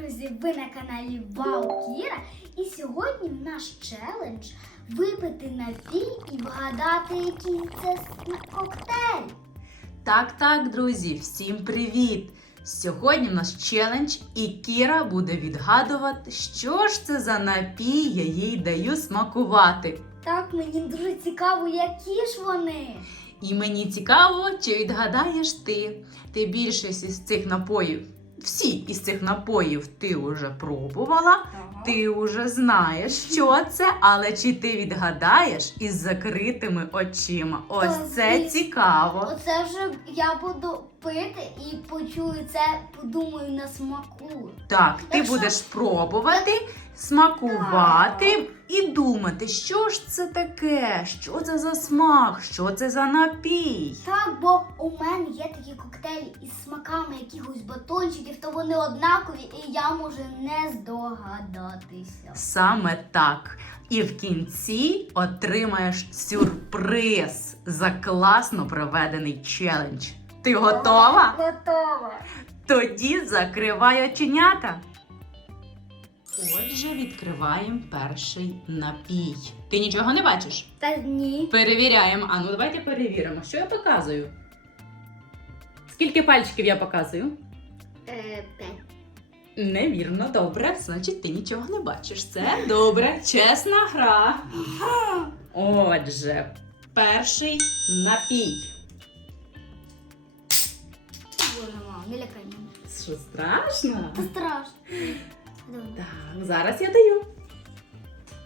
друзі! Ви на каналі Вау Кіра. І сьогодні наш челендж випити напій і вгадати, який це коктейль. Так, так, друзі, всім привіт! Сьогодні в нас челендж, і Кіра буде відгадувати, що ж це за напій я їй даю смакувати. Так, мені дуже цікаво, які ж вони. І мені цікаво, чи відгадаєш ти. Ти більшість із цих напоїв, всі із цих напоїв ти вже пробувала, ти вже знаєш, що це, але чи ти відгадаєш із закритими очима? Ось Ось це і... цікаво. Оце вже я буду пити і почую це, подумаю на смаку. Так, ти що- будеш пробувати, смакувати і думати, що ж це таке, що це за смак, що це за напій. Так, бо у мене є такі коктейлі із смаками якихось батончиків, то вони однакові, і я можу не здогадатися. Саме так. І в кінці отримаєш сюрприз за класно проведений челендж. Ти готова? Готова. Тоді закривай оченята. Отже, відкриваємо перший напій. Ти нічого не бачиш? Та ні. Перевіряємо. А ну давайте перевіримо, що я показую. Скільки пальчиків я показую? Е, п'ять. Невірно, добре. Значить, ти нічого не бачиш. Це добре, чесна гра. Отже, перший напій. Боже, мам, не лякай мене. Що страшно? Це страшно. Так, зараз я даю.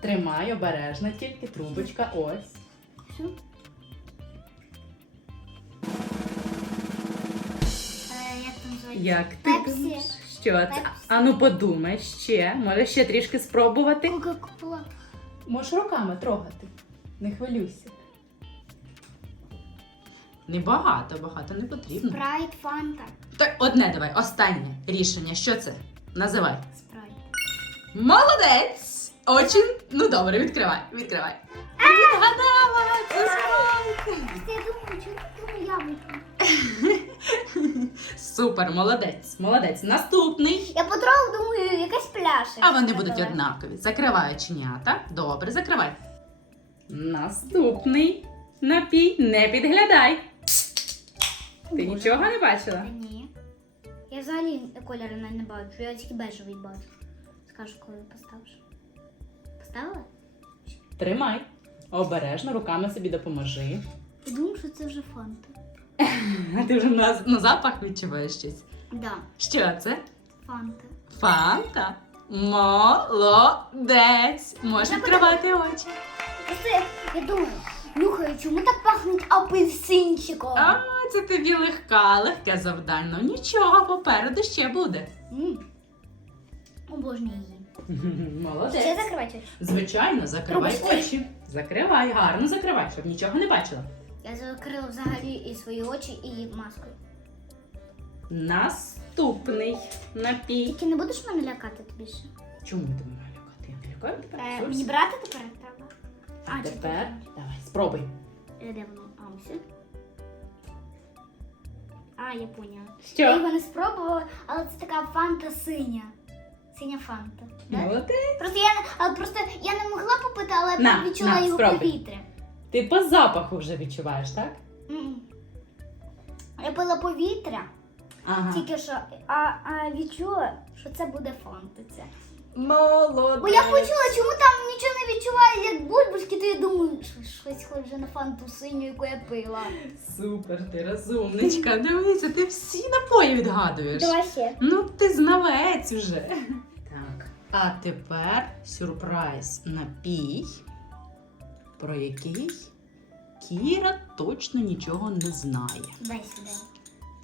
Тримай обережно, тільки трубочка. Ось. Що? Е, як там звати? Як ти Пепсі. думаєш, що це? Пепсі. Ану подумай ще. Може ще трішки спробувати. Кока-кола. Можеш руками трогати. Не хвилюйся. Небагато, багато не потрібно. Спрайт, фанта. Так, одне давай, останнє рішення. Що це? Називай. Молодець! Очень. Ну добре, відкривай, відкривай. Відгадала! Це спрайт! Я думаю, чому яблуко? Супер, молодець, молодець. Наступний. Я потроху думаю, якась пляшка. А вони будуть однакові. Закривай оченята. Добре, закривай. Наступний напій. Не підглядай. Ти нічого не бачила? Ні. Я взагалі кольори не бачу, я тільки бежевий бачу. Скажу, коли поставиш. Поставила? Тримай. Обережно руками собі допоможи. Я думаю, що це вже фанта. А ти вже на, на запах відчуваєш щось. Да, Що це? фанта. Фанта. Молодець. Можеш відкривати очі. Просто я, я думаю, нюхаю, чому так пахнуть апельсинчиком? А, це тобі легка, легке завдання. Ну нічого, попереду ще буде. М. Обожнюю її. Ще Молодець. закривати очі. Звичайно, закривай Пробуй. очі. Закривай, гарно закривай, щоб нічого не бачила. Я закрила взагалі і свої очі, і маскою. Наступний напій. Тільки не будеш мене лякати ти більше? Чому ти мене лякати? Я не лякаю тебе. Е, Зовсім. мені брати тепер треба? А чи тепер давай, спробуй. Е, Де воно? А, ось. А, я поняла. Я Що? його не спробувала, але це така фанта синя. Синя фанта. Да? Молодець. Просто я але просто я не могла попити, але На, я відчула на, його спробуй. повітря. Ти по запаху вже відчуваєш, так? М-м. Я пила повітря, Ага. тільки що, а, а відчула, що це буде фанта. Ця. Молодець. Бо я почула, чому там нічого не відчуваю, як бульбашки, то я думаю, що щось схоже на фанту синю, яку я пила. Супер, ти розумничка. Дивися, ти всі напої відгадуєш. ще. Ну, ти знавець уже. А тепер сюрприз напій, про який Кіра точно нічого не знає.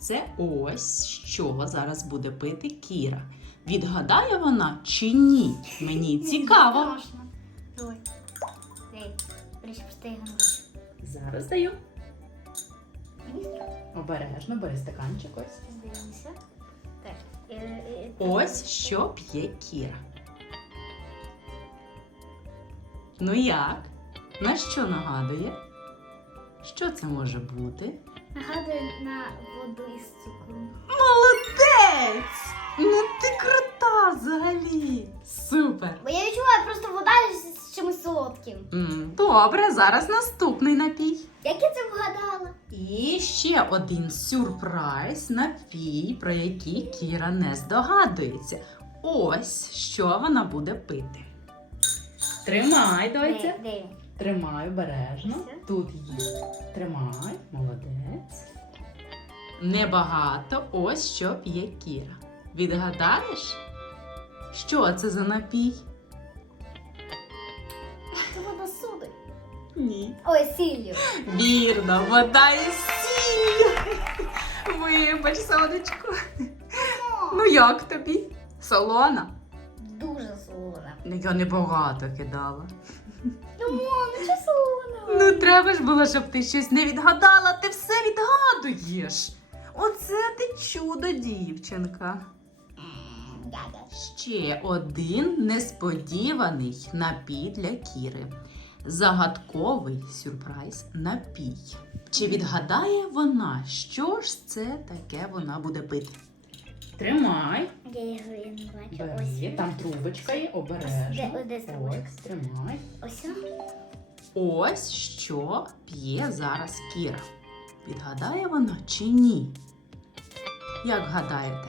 Це ось що зараз буде пити Кіра. Відгадає вона чи ні? Мені цікаво. Зараз даю. Обережно, бери стаканчик ось. Так. е, е, Ось що п'є Кіра. Ну як? На що нагадує? Що це може бути? Нагадує на воду із цукру. Молодець! Ну ти крута взагалі! Супер! Бо я відчуваю просто вода з чимось солодким. Добре, зараз наступний напій. Як я це вгадала? І ще один сюрприз напій, про який Кіра не здогадується. Ось що вона буде пити. Тримай, дойця. Тримай обережно. Тут є. Тримай, молодець. Небагато. Ось що п'є Кіра. Відгадаєш? Що це за напій? Це вода суди. Ні. Ой, сіллю. Вірно, вода і сіль. Вибач, сонечко. Ну як тобі? Солона? Солона. Я небагато кидала. Ну, мам, ну? Ну, треба ж було, щоб ти щось не відгадала, ти все відгадуєш. Оце ти чудо, дівчинка. Ще один несподіваний напій для Кіри. Загадковий сюрприз напій. Чи відгадає вона, що ж це таке вона буде пити? Тримай. Я його я не бачу. Бери, Ось. там трубочка є, обережно. де трубочка? Ось, тримай. Ось. он. Ось що п'є зараз Кіра. Відгадає вона чи ні? Як гадаєте?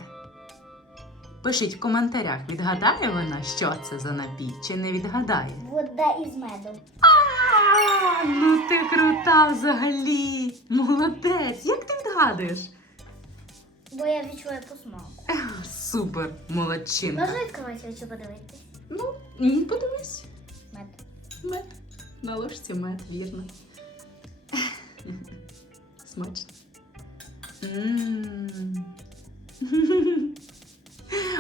Пишіть в коментарях, відгадає вона, що це за напій, чи не відгадає. Вода із медом. А, ну ти крута взагалі! Молодець! Як ти відгадуєш? Бо я відчуваю смаку. Супер, молодчинка. Можу відкривати оцю подивитись? Ну, ні, подивись. Мед. Мед. На ложці мед, вірно. Смачно. М.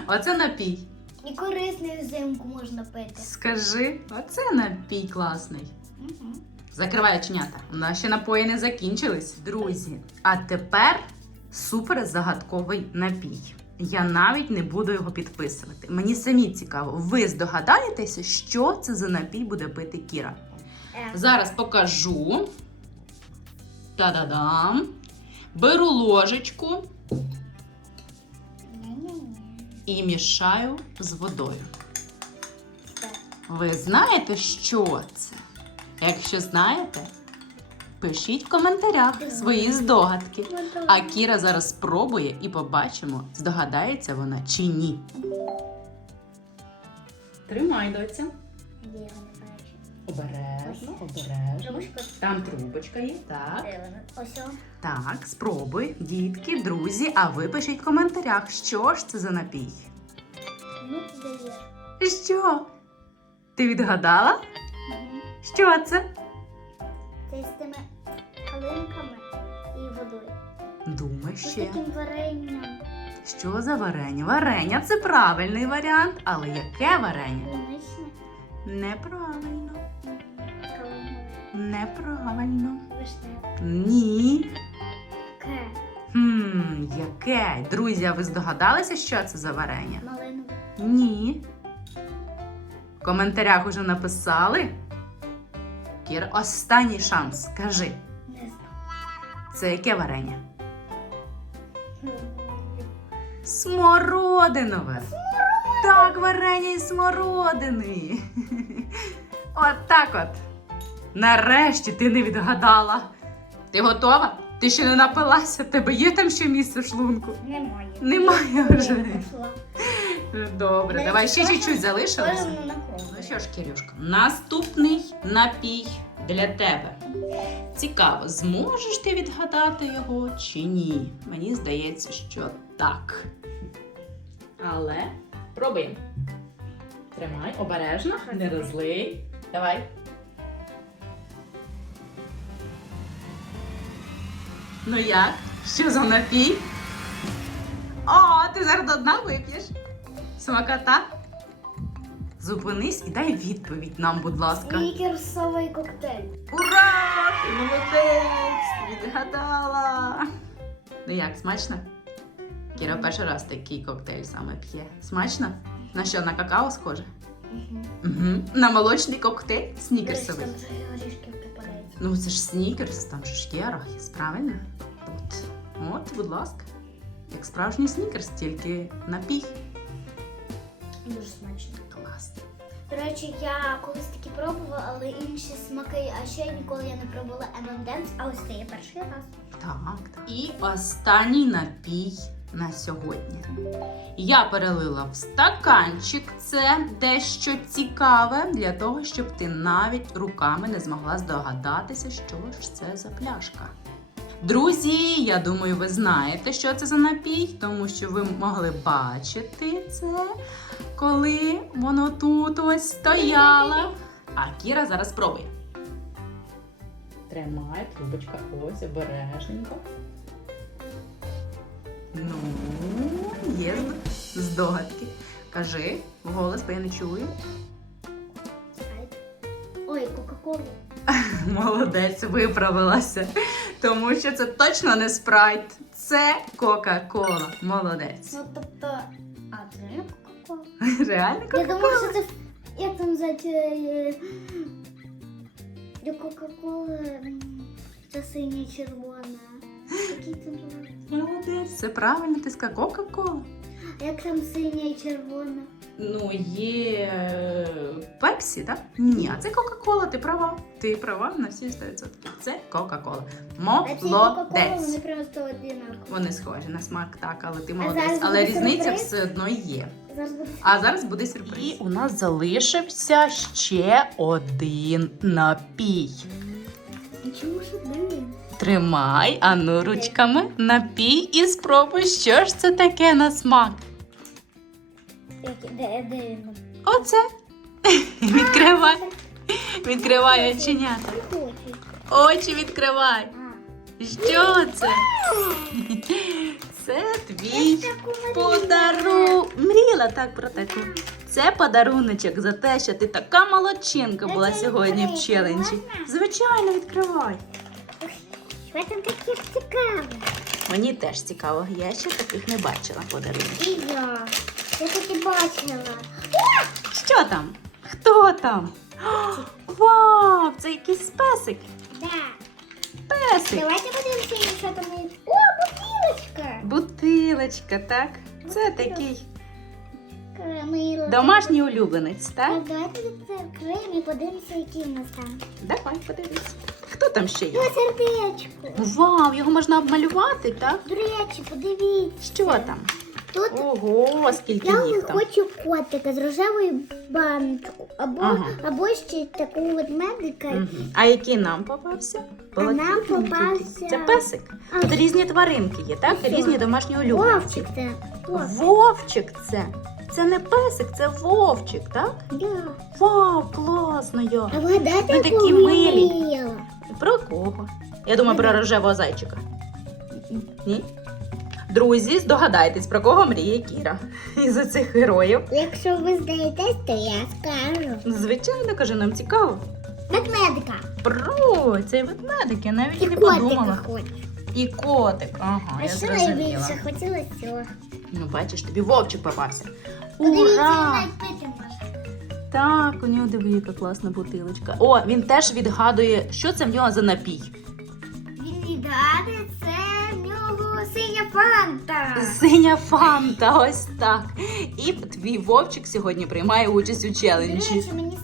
Оце напій. І корисний взимку можна пити. Скажи, оце напій класний. Угу. Закривай оченята. Наші напої не закінчились, друзі. А тепер супер загадковий напій. Я навіть не буду його підписувати. Мені самі цікаво, ви здогадаєтеся, що це за напій буде пити Кіра? Е, Зараз покажу. Та-да-дам. Беру ложечку і мішаю з водою. Ви знаєте, що це? Якщо знаєте, пишіть в коментарях свої здогадки. А Кіра зараз спробує і побачимо, здогадається вона чи ні. Тримай, доця. Обережно, обережно. Там трубочка є, так. Так, спробуй, дітки, друзі, а ви пишіть в коментарях, що ж це за напій. Ну. Що? Ти відгадала? Що це? Це з тими калинками і водою. Думай Ось ще. таким варенням. Що за варення? Варення це правильний варіант, але яке варення? Неправильно. м, Неправильно. Вишневе. Ні. Ке. Хм, яке? Друзі, а ви здогадалися, що це за варення? Малинове. Ні. В коментарях уже написали. Кір, останній шанс. Не знаю. це яке варення? Смородинове. Так, варення із смородини. От так от. Нарешті ти не відгадала. Ти готова? Ти ще не напилася? Тебе є там ще місце в шлунку? Немає. Немає вже. Добре, давай ще чуть-чуть залишилося. Що ж, Кирюшка, наступний напій для тебе. Цікаво, зможеш ти відгадати його чи ні? Мені здається, що так. Але пробуємо. Тримай, обережно, не розлий. Давай. Ну як? Що за напій? О, ти зараз до дна вип'єш. Смакота. Зупинись і дай відповідь нам, будь ласка. Снікерсовий коктейль. Ура! Ти молодець! Відгадала! Ну як, смачно? Кіра перший раз такий коктейль саме п'є. Смачно? На що, на какао схоже? Угу. Угу. На молочний коктейль снікерсовий. Там горішки попадаються. Ну, це ж снікерс, там же ж є арахіс, правильно? От. От, будь ласка. Як справжній снікерс, тільки напій. Дуже смачно. До речі, я колись таки пробувала, але інші смаки. А ще ніколи я не пробувала M&M's, а ось це я перший раз. Так. І останній напій на сьогодні. Я перелила в стаканчик. Це дещо цікаве для того, щоб ти навіть руками не змогла здогадатися, що ж це за пляшка. Друзі, я думаю, ви знаєте, що це за напій, тому що ви могли бачити це, коли воно тут ось стояло. А Кіра зараз спробує. Тримай, трубочка, ось обережненько. Ну, є здогадки. Кажи голос, бо я не чую. Ой, Кока-Кола. Молодець, виправилася. Тому що це точно не спрайт, це Кока-Кола. Молодець. Ну тобто. А, це реально Кока-Кола? Реально Я Кока-Кола? думала, що це. Як там звати? е, м, це синя червона. Який там? Молодець, це правильно, ти сказала Кока-Кола. А як там синя і червона? Ну, є е, Пепсі, так? Ні, а це Кока-Кола, ти права. Ти права на всі 100%. Це Кока-Кола. Пепсі вони Молодець. просто одинакові. Вони схожі на смак, так, але ти молодець. зараз Але буде різниця сюрприз? все одно є. Зараз буде А зараз буде сюрприз. І у нас залишився ще один напій. Чому ж один? Тримай, ану, ручками напій і спробуй, що ж це таке на смак. Оце. Відкривай. Відкривай оченята. Очі відкривай. Що це? Це твій подарунок. Мріяла так про таку. Це подаруночок за те, що ти така молодчинка була сьогодні в челенджі. Звичайно, відкривай. Що там таке цікаве? Мені теж цікаво, я ще таких не бачила. І я. Я таки бачила. Що там? Хто там? О, Вау, це якийсь песик. Да. Песик. Давайте подивимося, що там є. О, бутилочка! Бутилочка, так? Це такий Камила. домашній улюбленець, так? Так, давайте відкриємо і подивимося, які в нас там. Давай подивись. Хто там ще О, є? сердечко. Вау, його можна обмалювати, так? До речі, подивіться. Що там? Тут Ого, скільки я їх там. хочу котика з рожевою баночкою. Або, Ага. або ще такого ведмедика. Мгм. А який нам попався? А нам попався- Це песик. А, Тут різні тваринки є, так? Що? Різні домашні улюбленці. Вовчик це. Вовчик. Вовчик це. Це не песик, це вовчик, так? Да. Вау, класно я. А вгадайте, Ви такі я милі. мріяла? Про кого? Я думаю, про рожевого зайчика. Ні? Друзі, здогадайтесь, про кого мріє Кіра із оцих героїв. Якщо ви здаєтесь, то я скажу. Звичайно, каже, нам цікаво. Ведмедика. Про цей ведмедик, я навіть І не котика подумала. хочу. І котик, ага, А я що зрозуміла. найбільше хотіла цього? Ну, бачиш, тобі вовчик попався. Ура! Так, у нього диви, яка класна бутилочка. О, він теж відгадує, що це в нього за напій. Він відгаде, це синя фанта. Синя фанта, ось так. І твій вовчик сьогодні приймає участь у До челенджі. речі, мені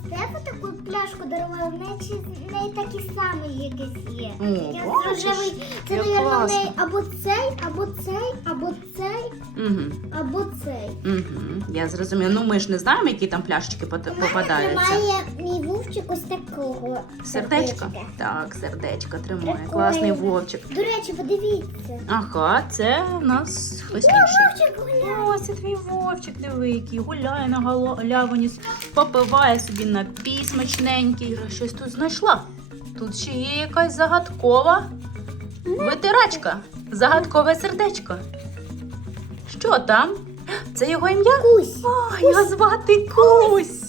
пляшку дарувала, в неї, чи- в неї такі самі якісь є. О, Я бачиш, рожевий. Це, як мабуть, в класно. неї або цей, або цей, або цей, Угу, або цей. угу. Я зрозуміла. Ну ми ж не знаємо, які там пляшечки пот- У мене попадаються. Тримає мій вовчик ось такого. Сердечко? сердечка. Так, сердечко тримає. Прикольно. Класний вовчик. До речі, подивіться. Ага, це у нас хтось інший. Вовчик гуляє. О, це твій вовчик диви, який гуляє на галявині, попиває собі напій смачненький. Я Щось тут знайшла. Тут ще є якась загадкова витирачка. Загадкове сердечко. Що там? Це його ім'я? Кусь. О, його звати Кусь.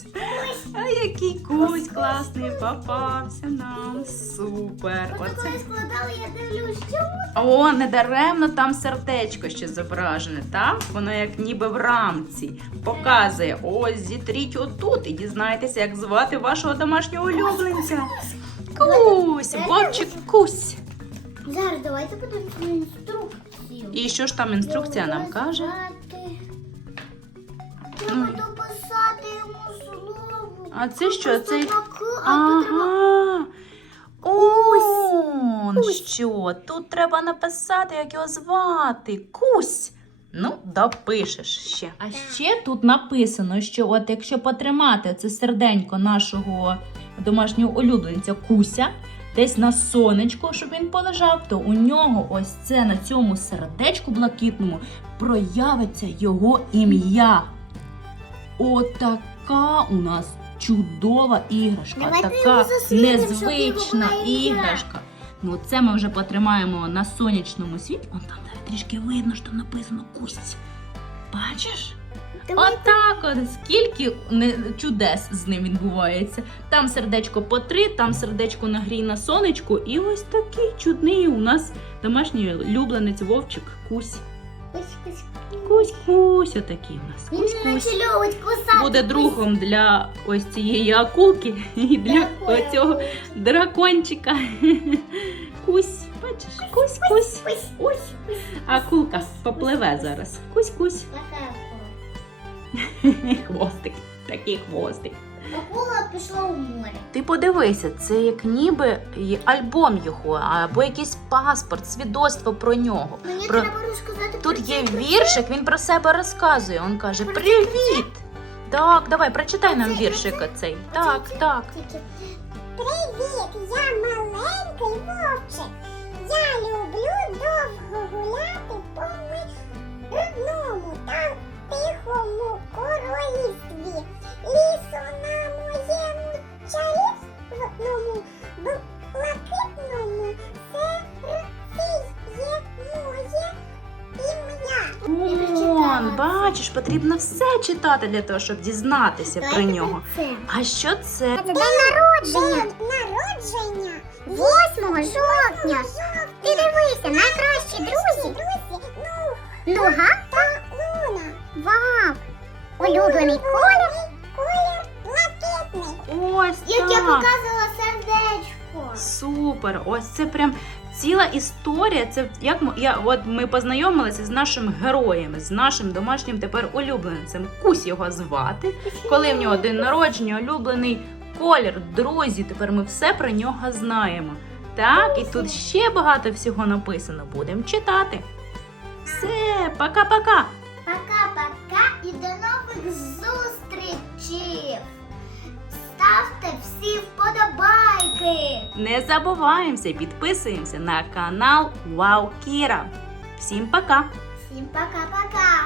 А який Кусь класний попався нам. Супер. Коли складали, я дивлюсь, що О, недаремно там сердечко ще зображене, так? Воно як ніби в рамці показує. Ось зітріть отут і дізнайтеся, як звати вашого домашнього улюбленця. Кусь, вовчик Кусь. Зараз давайте подивимося інструкцію. І що ж там інструкція нам каже? звати. А це що? Це... Ага. Он що? Тут треба написати, як його звати. Кусь. Ну, допишеш ще. А ще тут написано, що от якщо потримати це серденько нашого домашнього улюбленця Куся, десь на сонечко, щоб він полежав, то у нього ось це на цьому сердечку блакитному проявиться його ім'я. Отака у нас чудова іграшка, Давайте така незвична іграшка. Ну, це ми вже потримаємо на сонячному світі. Вон там навіть трішки видно, що написано Кусть. Бачиш? Отак от скільки чудес з ним відбувається. Там сердечко по три, там сердечко нагрій на сонечку, і ось такий чудний у нас домашній улюбленець вовчик Кусь. Кусь, кусь. Кусь, кусь, отакий у нас. Кусь, не кусь. наче любить кусати. Буде другом для ось цієї акулки і для оцього дракончика. Кусь, бачиш, кусь, кусь. Кусь, кусь, кусь. Акулка попливе зараз. Кусь, кусь. Хвостик, такий хвостик. Акула пішла у море. Ти подивися, це як ніби і альбом його, або якийсь паспорт, свідоцтво про нього. Мені Про- треба розказати Тут про є це. віршик, він про себе розказує. Він каже: Про Привіт! Так, давай, прочитай нам віршик оцей. Так, так. Привіт, я маленький вовчик. Я люблю довго гуляти по мирному та тихому королівстві. Лісу на моєму чарівному, блакитному серці є моє ім'я. Вон, бачиш, потрібно все читати для того, щоб дізнатися про нього. А що це? Це день народження. День народження. 8 жовтня. Ти дивися, найкращі друзі. Нуга та Луна. Вау! Улюблений колір. Ось Як я так. показувала сердечко. Супер! Ось це прям ціла історія. Це як ми, я, от ми познайомилися з нашими героями, з нашим домашнім тепер улюбленцем. Кусь його звати. Коли в нього день народження, улюблений колір, друзі. Тепер ми все про нього знаємо. Так, і тут ще багато всього написано. Будемо читати. Все, пока-пока! Пока-пока і до нових зустрічей. Ставте всі вподобайки. Не забуваємося, підписуємося на канал Вау Кіра. Всім пока! Всім пока-пока.